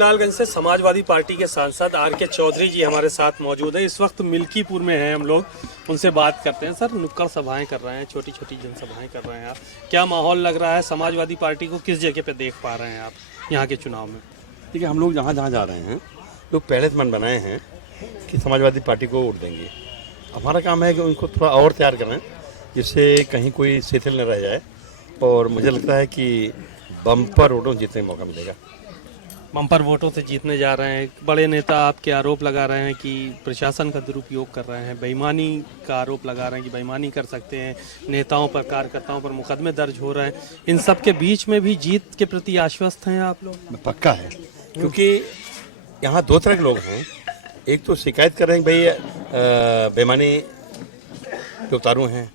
भीमनालगंज से समाजवादी पार्टी के सांसद आर.के. चौधरी जी हमारे साथ मौजूद हैं। इस वक्त मिल्कीपुर में हैं हम लोग, उनसे बात करते हैं। सर, नुक्कड़ सभाएं कर रहे हैं, छोटी छोटी जनसभाएं कर रहे हैं आप, क्या माहौल लग रहा है? समाजवादी पार्टी को किस जगह पे देख पा रहे हैं आप यहाँ के चुनाव में? देखिए, हम लोग जहाँ जहाँ जा रहे हैं लोग पहले से मन बनाए हैं कि समाजवादी पार्टी को वोट देंगे। हमारा काम है कि उनको थोड़ा और तैयार करें जिससे कहीं कोई शिथिल न रह जाए, और मुझे लगता है कि बम्पर वोटों जीतने का मौका मिलेगा। बम्पर वोटों से जीतने जा रहे हैं। बड़े नेता आपके आरोप लगा रहे हैं कि प्रशासन का दुरुपयोग कर रहे हैं, बेईमानी का आरोप लगा रहे हैं कि बेईमानी कर सकते हैं, नेताओं पर, कार्यकर्ताओं पर मुकदमे दर्ज हो रहे हैं। इन सब के बीच में भी जीत के प्रति आश्वस्त हैं आप लोग? पक्का है, क्योंकि यहाँ दो तरह के लोग हैं। एक तो शिकायत कर रहे हैं कि भाई बेईमानी के उतारू हैं,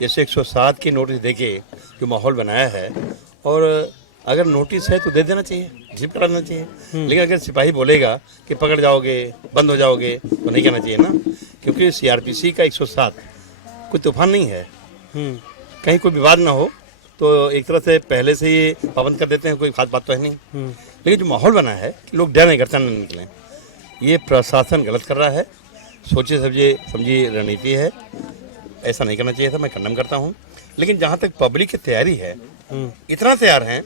जैसे 107 की नोटिस देके जो माहौल बनाया है, और अगर नोटिस है तो दे देना चाहिए, रिसीव कराना चाहिए। लेकिन अगर सिपाही बोलेगा कि पकड़ जाओगे, बंद हो जाओगे, तो नहीं कहना चाहिए ना, क्योंकि सीआरपीसी का 107 कोई तूफान नहीं है। कहीं कोई विवाद ना हो तो एक तरह से पहले से ही पाबंद कर देते हैं, कोई खास बात तो है नहीं। लेकिन जो माहौल बना है कि लोग डर नहीं, घर से न निकलें, ये प्रशासन गलत कर रहा है। सोचे समझी रणनीति है, ऐसा नहीं करना चाहिए था, मैं खंडन करता हूँ। लेकिन जहाँ तक पब्लिक की तैयारी है, इतना तैयार हैं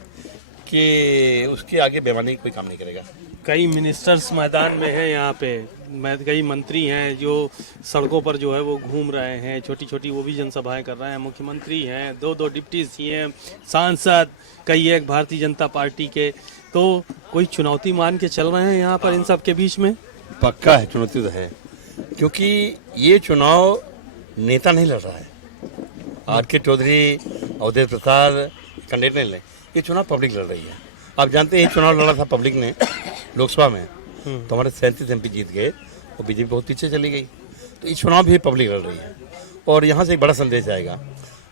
कि उसके आगे बेईमानी कोई काम नहीं करेगा। कई मिनिस्टर्स मैदान में हैं यहाँ पे, कई मंत्री हैं जो सड़कों पर जो है वो घूम रहे हैं, छोटी छोटी वो भी जनसभाएं कर रहे हैं। मुख्यमंत्री हैं, दो डिप्टी सीएम, सांसद, कई एक भारतीय जनता पार्टी के, तो कोई चुनौती मान के चल रहे हैं यहाँ पर इन सब के बीच में? पक्का है, चुनौती तो है, क्योंकि ये चुनाव नेता नहीं लड़ रहा है। आर.के. चौधरी, अवधेश प्रसाद कैंडिडेट नहीं लड़े, ये चुनाव पब्लिक लड़ रही है। आप जानते हैं ये चुनाव लड़ा था पब्लिक ने लोकसभा में, तो हमारे 37 MP जीत गए और बीजेपी बहुत पीछे चली गई। तो ये चुनाव भी पब्लिक लड़ रही है, और यहाँ से एक बड़ा संदेश आएगा।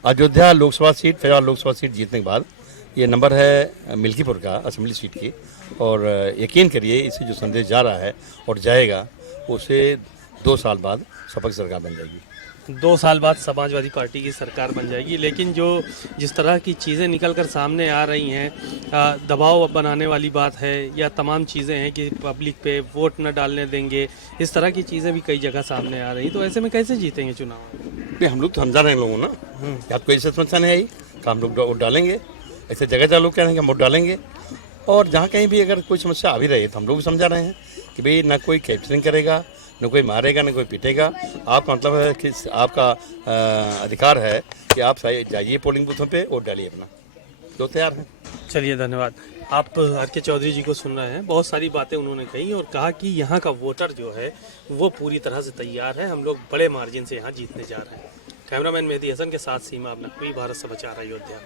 अयोध्या लोकसभा सीट, फैजाबाद लोकसभा सीट जीतने के बाद ये नंबर है मिल्कीपुर का असेंबली सीट की, और यकीन करिए इससे जो संदेश जा रहा है और जाएगा, उसे 2 साल बाद सपा की सरकार बन जाएगी। 2 साल बाद समाजवादी पार्टी की सरकार बन जाएगी। लेकिन जिस तरह की चीज़ें निकल कर सामने आ रही हैं, दबाव बनाने वाली बात है, या तमाम चीज़ें हैं कि पब्लिक पे वोट न डालने देंगे, इस तरह की चीज़ें भी कई जगह सामने आ रही, तो ऐसे में कैसे जीतेंगे चुनाव? हम लोग तो समझा रहे हैं लोगों ना, या कोई ऐसी समस्या नहीं आई तो हम लोग वोट डालेंगे। ऐसे जगह जगह लोग कह रहे हैं कि हम वोट डालेंगे, और जहाँ कहीं भी अगर कोई समस्या आ भी रही है तो हम लोग भी समझा रहे हैं कि भाई ना कोई कैप्चरिंग करेगा, न कोई मारेगा, न कोई पीटेगा। आपका मतलब है कि आपका अधिकार है कि आप जाइए पोलिंग बूथों पे वोट डालिए अपना, तो तैयार हैं। चलिए, धन्यवाद। आप आर.के. चौधरी जी को सुन रहे हैं, बहुत सारी बातें उन्होंने कही और कहा कि यहाँ का वोटर जो है वो पूरी तरह से तैयार है, हम लोग बड़े मार्जिन से यहाँ जीतने जा रहे हैं। कैमरामैन मेहदी हसन के साथ सीमा नकवी, भारत समाचार, अयोध्या।